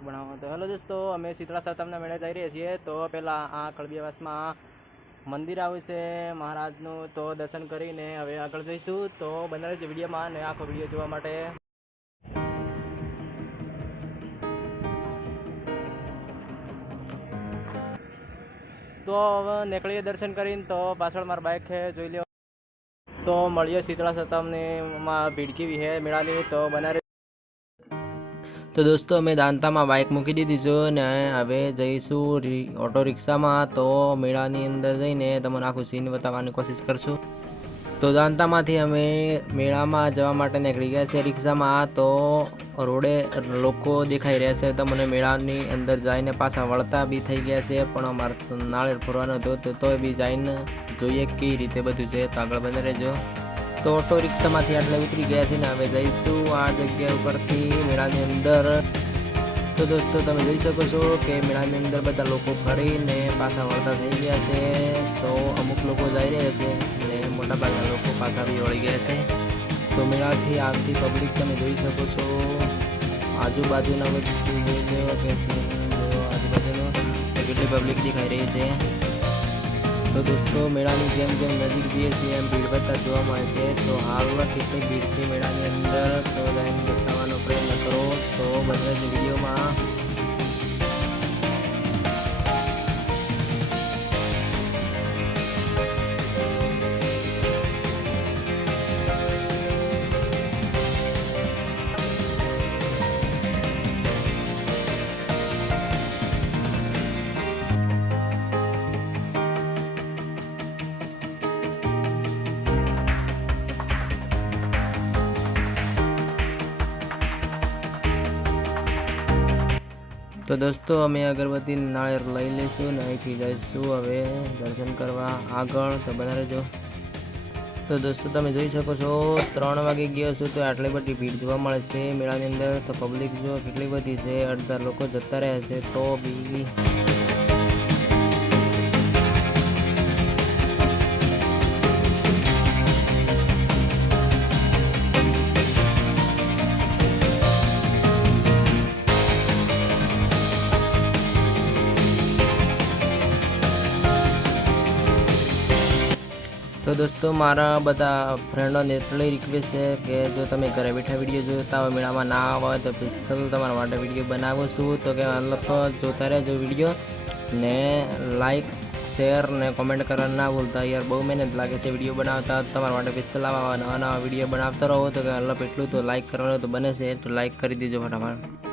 બનાવો તો હેલો દોસ્તો, અમે શીતળા સાતમના મેળે જઈ રહ્યા છીએ. તો પહેલાં આ ખળબીવાસમાં મંદિર આવ્યું છે મહારાજનું. તો દર્શન કરીને હવે આગળ જઈશું. તો બનાવી છે વિડીયોમાં અને આખો વીડિયો જોવા માટે. તો હવે નીકળીએ દર્શન કરીને. તો પાછળ મારા બાઇક છે, જોઈ લો તો મળીએ શીતળા સતમની માં ભીડ કેવી છે, મેળાની. તો બનાવી તો દોસ્તો અમે દાંતામાં બાઇક મૂકી દીધી છે ને હવે જઈશું ઓટો રિક્ષામાં તો મેળાની અંદર જઈને તમને આખું સીન બતાવવાની કોશિશ કરશું. તો દાંતામાંથી અમે મેળામાં જવા માટે નીકળી ગયા છે રિક્ષામાં. તો રોડે લોકો દેખાઈ રહ્યા છે. તો મને મેળાની અંદર જઈને પાછા વળતા બી થઈ ગયા છે. પણ અમારે નાળેર ફરવાનો હતો. તો બી જઈને જોઈએ કઈ રીતે બધું છે. તો આગળ બને રહેજો. તો ઓટો રિક્ષામાંથી આટલે ઉતરી ગયા છે ને હવે જઈશું આ જગ્યા ઉપરથી મેળાની અંદર. તો દોસ્તો, તમે જોઈ શકો છો કે મેળાની અંદર બધા લોકો ફરીને પાછા વળતા થઈ ગયા છે. તો અમુક લોકો જઈ રહ્યા છે અને મોટાભાગના લોકો પાછા બી વળી ગયા છે. તો મેળાથી આવતી પબ્લિક તમે જોઈ શકો છો. આજુબાજુના બધું આજુબાજુનું કેટલી પબ્લિક દેખાઈ રહી છે. તો દોસ્તો, મેળાની જેમ જેમ નજીક જઈએ છીએ એમ ભીડ વધતા જોવા મળે છે. તો હાલમાં કેટલી ભીડ છે મેળાની અંદર તો તો દોસ્તો, અમે અગરબત્તી નાળિયેર લઈ લઈશું ને અહીંથી જઈશું હવે દર્શન કરવા આગળ. તો બધા રહેજો તો દોસ્તો, તમે જોઈ શકો છો, ત્રણ વાગે ગયો છું તો આટલી બધી ભીડ જોવા મળે છે મેળાની અંદર. તો પબ્લિક જો કેટલી બધી છે, અડધા લોકો જતા રહ્યા છે, તો બી તો દોસ્તો, મારા બધા ફ્રેન્ડોને એટલી રિક્વેસ્ટ છે કે જો તમે ઘરે બેઠા વીડિયો જોતા હોય, મેળામાં ના આવે તો સ્પેશિયલ તમારા માટે વીડિયો બનાવું છું. તો કે મતલબ જોતા રહેજો વીડિયો ને લાઈક શેર ને કોમેન્ટ કરવા ના ભૂલતા. યાર, બહુ મહેનત લાગે છે વીડિયો બનાવતા. તમારા માટે સ્પેશિયલ આવા નવા નવા વીડિયો બનાવતા રહો. તો કે મતલબ એટલું તો લાઈક કરવાનું તો બને છે. તો લાઈક કરી દેજો ફટાફટ.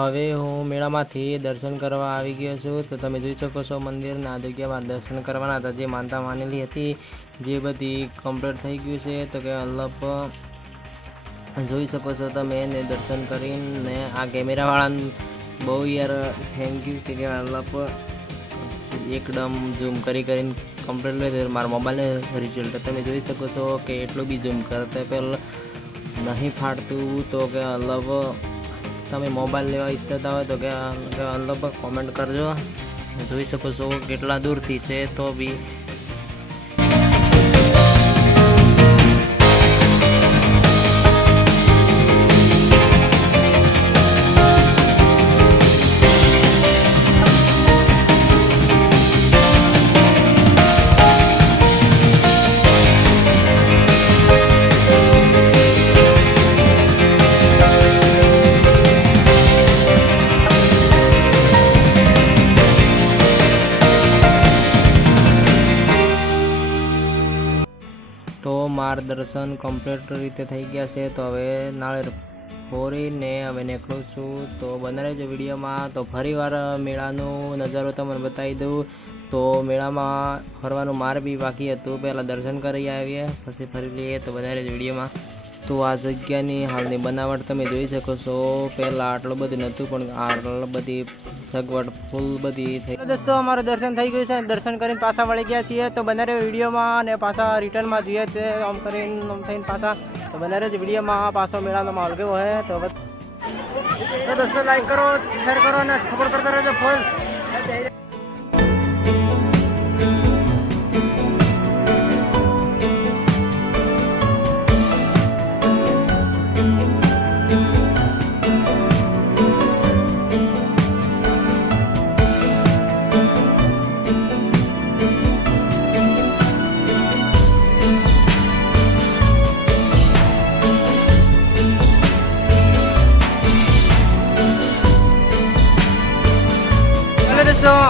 હવે હું મેળામાંથી દર્શન કરવા આવી ગયો છું. તો તમે જોઈ શકો છો મંદિરના જગ્યામાં દર્શન કરવાના હતા. જે માનતા માનેલી હતી, જે બધી કમ્પ્લીટ થઈ ગયું છે. તો કે અલ્લપ, જોઈ શકો છો તમે એને દર્શન કરીને આ કેમેરાવાળાનું બહુ યાર થેન્ક યુ કે અલ્લપ, એકદમ ઝૂમ કરી કરીને કમ્પ્લીટ મારા મોબાઈલને રિઝલ્ટ તમે જોઈ શકો છો કે એટલું બી ઝૂમ કરતા પહેલાં નહીં ફાટતું તો કે અલગ તમે મોબાઈલ લેવા ઈચ્છતા હોય તો કે પર કોમેન્ટ કરજો. જોઈ શકો છો કેટલા દૂરથી છે તો બી માર્ગદર્શન કમ્પ્લીટ રીતે થઈ ગયા છે, તો હવે નાળે ફોરીને હવે નીકળું છું. તો બને રહેજો વિડીયોમાં, તો ફરીવાર મેળાનું નજારો તમને બતાવી દઉં. તો મેળામાં ફરવાનું માર બી બાકી હતું. પહેલાં દર્શન કરી આવીએ, પછી ફરી લઈએ. તો બને રહેજો વિડીયોમાં તો આ જગ્યાની હાલની બનાવટ તમે જોઈ શકો છો. પહેલાં આટલું બધું નહોતું પણ આટલું બધી સગવડ ફૂલ બધી થઈ. દોસ્તો અમારું દર્શન થઈ ગયું છે. દર્શન કરીને પાછા વળી ગયા છીએ. તો બનારે વિડીયોમાં અને પાછા રિટર્નમાં જોઈએ છે. આમ કરીને આમ થઈને પાછા તો બનારે જ વિડીયોમાં. પાછો મેળાનો માહોલ કેવો હોય તો તો દોસ્તો લાઈક કરો શેર કરો અને સપોર્ટ કરતા રહેજો ફૂલ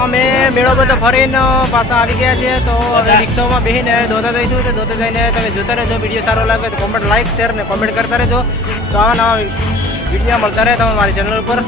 અમે મેળો બધો ફરીને પાછા આવી ગયા છીએ તો હવે રિક્ષામાં બેસીને દોતા જઈશું તો ધોતા જઈને તમે જોતા રહેજો વીડિયો સારો લાગે તો કોમેન્ટ લાઈક શેર ને કોમેન્ટ કરતા રહેજો. તો આવા નવા વીડિયો મળતા રહે તમે મારી ચેનલ ઉપર.